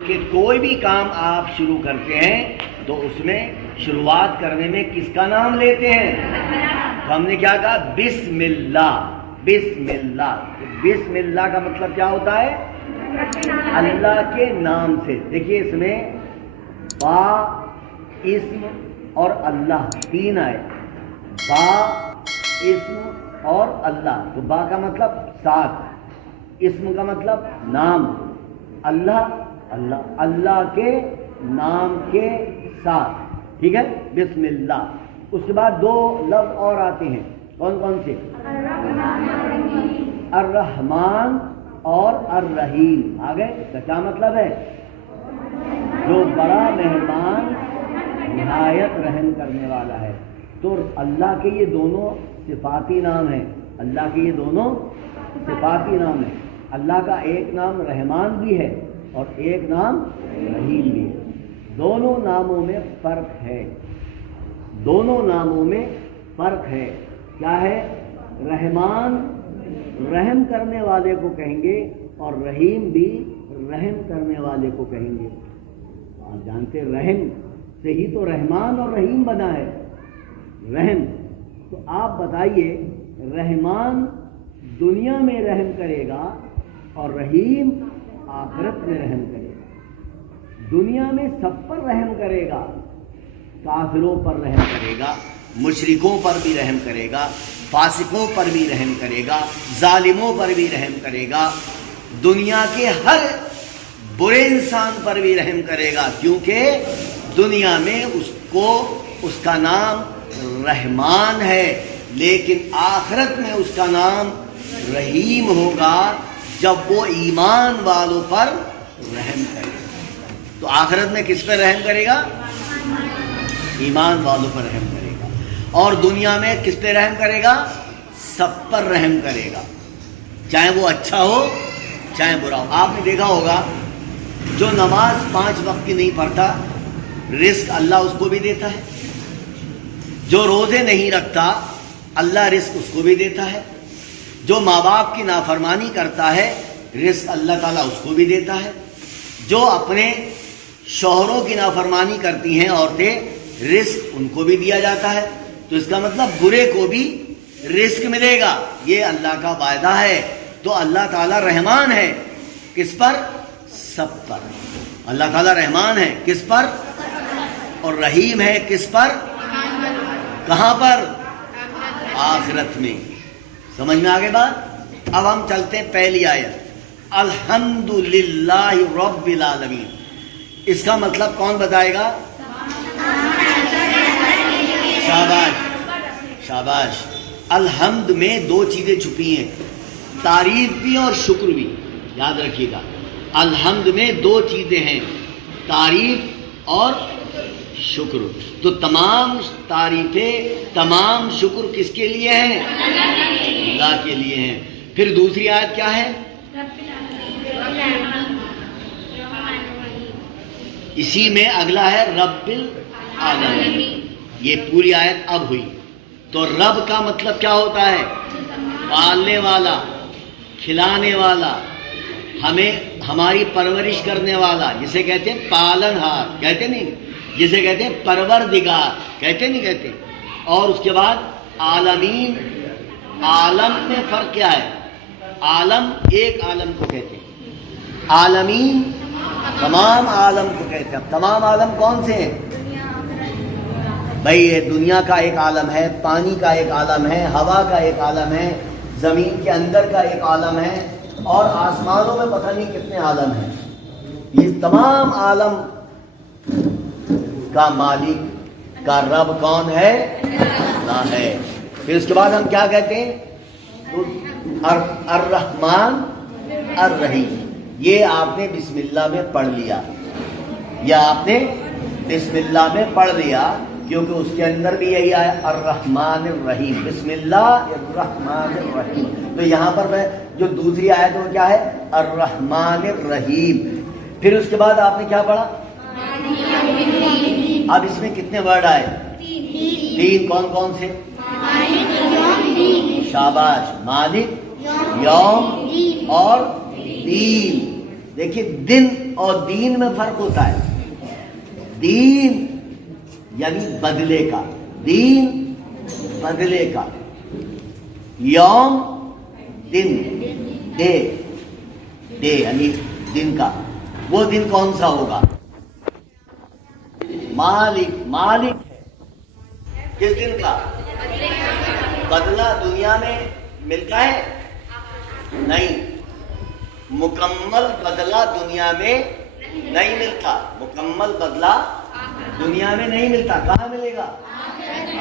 کہ کوئی بھی کام آپ شروع کرتے ہیں تو اس میں شروعات کرنے میں کس کا نام لیتے ہیں؟ تو ہم نے کیا کہا؟ بسم اللہ. بسم اللہ. بسم اللہ کا مطلب کیا ہوتا ہے؟ اللہ کے نام سے. دیکھیے اس میں با، اسم اور اللہ تین آئے. با، اسم اور اللہ. تو با کا مطلب ساتھ، اسم کا مطلب نام، اللہ اللہ اللہ کے نام کے ساتھ. ٹھیک ہے؟ بسم اللہ. اس کے بعد دو لفظ اور آتے ہیں. کون کون سے؟ الرحمن اور الرحیم. آگے کا کیا مطلب ہے؟ جو بڑا مہربان نہایت رحم کرنے والا ہے. تو اللہ کے یہ دونوں صفاتی نام ہیں. اللہ کے یہ دونوں صفاتی نام ہیں. اللہ کا ایک نام رحمان بھی ہے اور ایک نام رحیم بھی ہے. دونوں ناموں میں فرق ہے. دونوں ناموں میں فرق ہے. کیا ہے؟ رحمان رحم کرنے والے کو کہیں گے اور رحیم بھی رحم کرنے والے کو کہیں گے. آپ جانتے رحم سے ہی تو رحمان اور رحیم بنا ہے. رحم. تو آپ بتائیے رحمان دنیا میں رحم کرے گا اور رحیم آخرت میں رحم کرے گا. دنیا میں سب پر رحم کرے گا. کافروں پر رحم کرے گا، مشرکوں پر بھی رحم کرے گا، فاسقوں پر بھی رحم کرے گا، ظالموں پر بھی رحم کرے گا، دنیا کے ہر برے انسان پر بھی رحم کرے گا. کیونکہ دنیا میں اس کا نام رحمان ہے، لیکن آخرت میں اس کا نام رحیم ہوگا جب وہ ایمان والوں پر رحم کرے گا. تو آخرت میں کس پر رحم کرے گا؟ ایمان والوں پر رحم کرے گا. اور دنیا میں کس پہ رحم کرے گا؟ سب پر رحم کرے گا، چاہے وہ اچھا ہو چاہے برا ہو. آپ نے دیکھا ہوگا جو نماز 5 وقت کی نہیں پڑھتا، رزق اللہ اس کو بھی دیتا ہے. جو روزے نہیں رکھتا، اللہ رزق اس کو بھی دیتا ہے. جو ماں باپ کی نافرمانی کرتا ہے، رزق اللہ تعالیٰ اس کو بھی دیتا ہے. جو اپنے شوہروں کی نافرمانی کرتی ہیں عورتیں، رزق ان کو بھی دیا جاتا ہے. تو اس کا مطلب برے کو بھی رزق ملے گا. یہ اللہ کا وعدہ ہے. تو اللہ تعالیٰ رحمان ہے کس پر؟ سب پر. اللہ تعالیٰ رحمان ہے کس پر؟ اور رحیم ہے کس پر؟ کہاں پر؟ آخرت میں. سمجھ میں آگے بات؟ اب ہم چلتے ہیں پہلی آیت. الحمدللہ رب العالمین. اس کا مطلب کون بتائے گا؟ شاباش شاباش. الحمد میں دو چیزیں چھپی ہیں، تعریف بھی اور شکر بھی. یاد رکھیے گا، الحمد میں دو چیزیں ہیں، تعریف اور شکر. تو تمام تعریفیں، تمام شکر کس کے لیے ہیں؟ اللہ کے لیے ہیں. پھر دوسری آیت کیا ہے؟ اسی میں اگلا ہے رب العالمین. یہ پوری آیت اب ہوئی. تو رب کا مطلب کیا ہوتا ہے؟ پالنے والا، کھلانے والا، ہمیں ہماری پرورش کرنے والا، جسے کہتے ہیں پالن ہار. کہتے نہیں؟ جسے کہتے ہیں پروردگار. کہتے نہیں کہتے؟ اور اس کے بعد عالمین. عالم میں فرق کیا ہے؟ عالم ایک عالم کو کہتے ہیں، عالمین تمام عالم کو کہتے ہیں. اب تمام عالم کون سے ہیں بھائی؟ یہ دنیا کا ایک عالم ہے، پانی کا ایک عالم ہے، ہوا کا ایک عالم ہے، زمین کے اندر کا ایک عالم ہے، اور آسمانوں میں پتہ نہیں کتنے عالم ہیں. یہ تمام عالم کا مالک کا رب کون ہے؟ اللہ ہے. پھر اس کے بعد ہم کیا کہتے ہیں؟ الرحمن الرحیم. یہ آپ نے بسم اللہ میں پڑھ لیا، یا آپ نے بسم اللہ میں پڑھ لیا، کیونکہ اس کے اندر بھی یہی آیا الرحمن الرحیم. بسم اللہ الرحمن الرحیم. تو یہاں پر جو دوسری آیت وہ کیا ہے؟ الرحمن الرحیم. پھر اس کے بعد آپ نے کیا پڑھا؟ اب اس میں کتنے ورڈ آئے؟ 3. کون کون سے؟ شاباش. مالک، یوم اور دین. دیکھیے دن اور دین میں فرق ہوتا ہے. دین یعنی بدلے کا، دین بدلے کا، یوم دن، ڈے یعنی دن کا. وہ دن کون سا ہوگا؟ مالک ہے کس دن کا؟ بدلہ دنیا میں ملتا ہے نہیں، مکمل بدلہ دنیا میں نہیں ملتا، مکمل بدلہ دنیا میں نہیں ملتا. کہاں ملے گا؟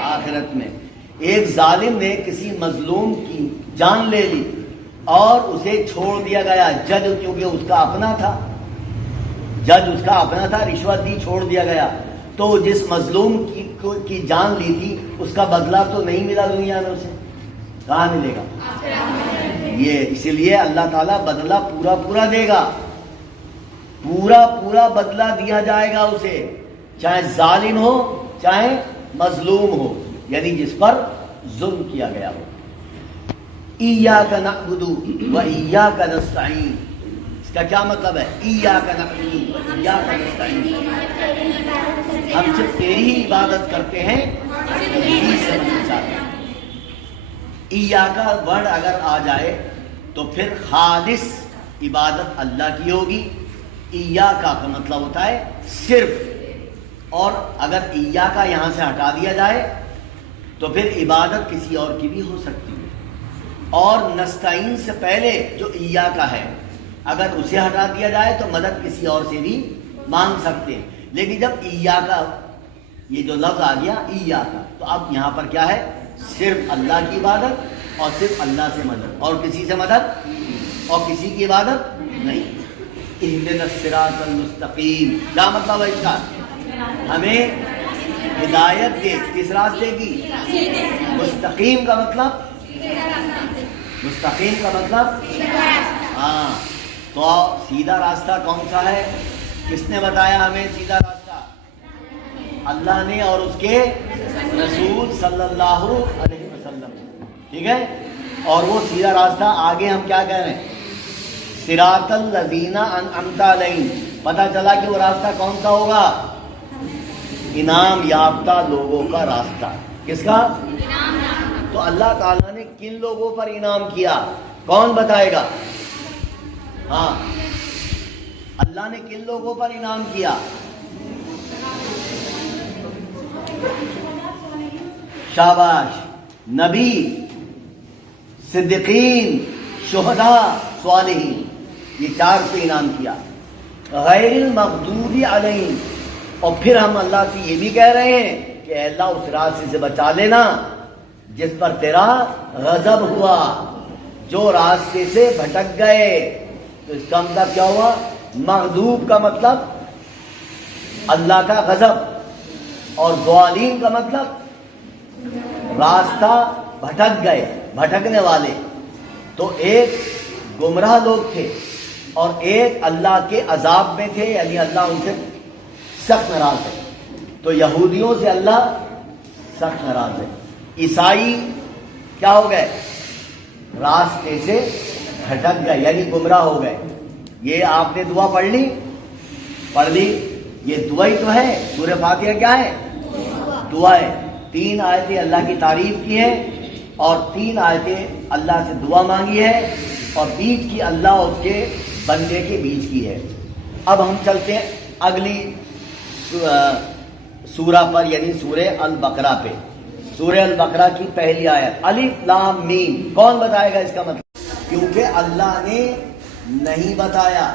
آخرت میں. ایک ظالم نے کسی مظلوم کی جان لے لی اور اسے چھوڑ دیا گیا. جج کیونکہ اس کا اپنا تھا، رشوت دی، چھوڑ دیا گیا. تو جس مظلوم کی جان لی تھی اس کا بدلہ تو نہیں ملا دنیا میں، اسے کہاں ملے گا؟ یہ اسی لیے اللہ تعالیٰ بدلہ پورا دے گا، پورا بدلہ دیا جائے گا اسے، چاہے ظالم ہو چاہے مظلوم ہو، یعنی جس پر ظلم کیا گیا ہو. ایاک نعبد و ایاک نستعین، اس کا کیا مطلب ہے؟ ایاک نعبد و ایاک نستعین، ہم صرف تیری ہی عبادت کرتے ہیں، تیری سے مدد چاہتے ہیں. ایاک ورڈ اگر آ جائے تو پھر خالص عبادت اللہ کی ہوگی. ایاک کا مطلب ہوتا ہے صرف، اور اگر ایاک یہاں سے ہٹا دیا جائے تو پھر عبادت کسی اور کی بھی ہو سکتی ہے. اور نستعین سے پہلے جو ایاک ہے اگر اسے ہٹا دیا جائے تو مدد کسی اور سے بھی مانگ سکتے ہیں. لیکن جب ایاک یہ جو لفظ آ گیا ایاک، تو اب یہاں پر کیا ہے؟ صرف اللہ کی عبادت اور صرف اللہ سے مدد، اور کسی سے مدد اور کسی کی عبادت نہیں. اہدنا الصراط المستقیم، کیا مطلب ہے اس کا؟ ہمیں ہدایت دے کس راستے کی؟ مستقیم کا مطلب ہاں. تو سیدھا راستہ کون سا ہے؟ کس نے بتایا ہمیں سیدھا راستہ؟ اللہ نے اور اس کے رسول صلی اللہ علیہ وسلم. ٹھیک ہے. اور وہ سیدھا راستہ آگے ہم کیا کہہ رہے ہیں؟ صراط الذین انعمت علیہم. پتہ چلا کہ وہ راستہ کون سا ہوگا؟ انعام یافتہ لوگوں کا راستہ. کس کا؟ تو اللہ تعالیٰ نے کن لوگوں پر انعام کیا؟ کون بتائے گا؟ ہاں، اللہ نے کن لوگوں پر انعام کیا؟ شاباش. نبی، صدیقین، شہداء، صالحین، یہ چار پہ انعام کیا. غیر المغضوب علیہم. اور پھر ہم اللہ سے یہ بھی کہہ رہے ہیں کہ اے اللہ اس راستے سے بچا لینا جس پر تیرا غضب ہوا، جو راستے سے بھٹک گئے. تو اس کا مطلب کیا ہوا؟ مغضوب کا مطلب اللہ کا غضب، اور ضالین کا مطلب راستہ بھٹک گئے، بھٹکنے والے. تو ایک گمراہ لوگ تھے اور ایک اللہ کے عذاب میں تھے، یعنی اللہ ان سے سخت ناراض ہے. تو یہودیوں سے اللہ سخت ناراض ہے. عیسائی کیا ہو گئے؟ راستے سے بھٹک گئے، یعنی گمراہ ہو گئے. یہ آپ نے دعا پڑھ لی، یہ دعا ہی تو ہے. سورہ فاتحہ کیا ہے؟ دعا ہے. 3 آیتیں اللہ کی تعریف کی ہے اور 3 آیتیں اللہ سے دعا مانگی ہے، اور بیچ کی اللہ اس کے بندے کے بیچ کی ہے. اب ہم چلتے ہیں اگلی سورہ پر، یعنی سورہ البقرہ پہ. سورہ البقرہ کی پہلی آیت الف لام میم. کون بتائے گا اس کا مطلب؟ کیونکہ اللہ نے نہیں بتایا،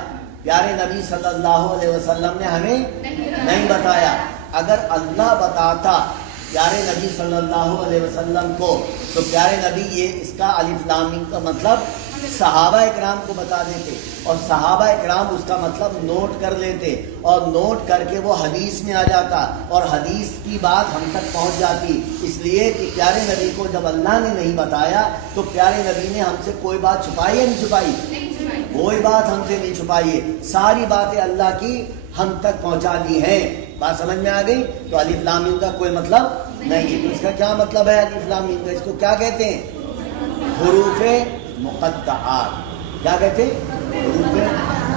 پیارے نبی صلی اللہ علیہ وسلم نے ہمیں نہیں بتایا. اگر اللہ بتاتا پیارے نبی صلی اللہ علیہ وسلم کو تو پیارے نبی یہ اس کا الف لام میم کا مطلب صحابہ اکرام کو بتا دیتے، اور صحابہ اکرام اس کا مطلب نوٹ کر لیتے، اور نوٹ کر کے وہ حدیث میں آ جاتا اور حدیث کی بات ہم تک پہنچ جاتی. اس لیے کہ پیارے نبی کو جب اللہ نے نہیں بتایا تو پیارے نبی نے ہم سے کوئی بات چھپائی ہے؟ نہیں چھپائی. کوئی بات ہم سے نہیں چھپائی ہے، ساری باتیں اللہ کی ہم تک پہنچا دی ہیں. بات سمجھ میں آ گئی؟ تو الف لام میم کا کوئی مطلب نہیں ہے. تو اس کا کیا مطلب ہے الف لام میم کا؟ اس کو کیا کہتے ہیں؟ حروف مقطعات. کیا کہتے ہیں؟ حروف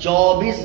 24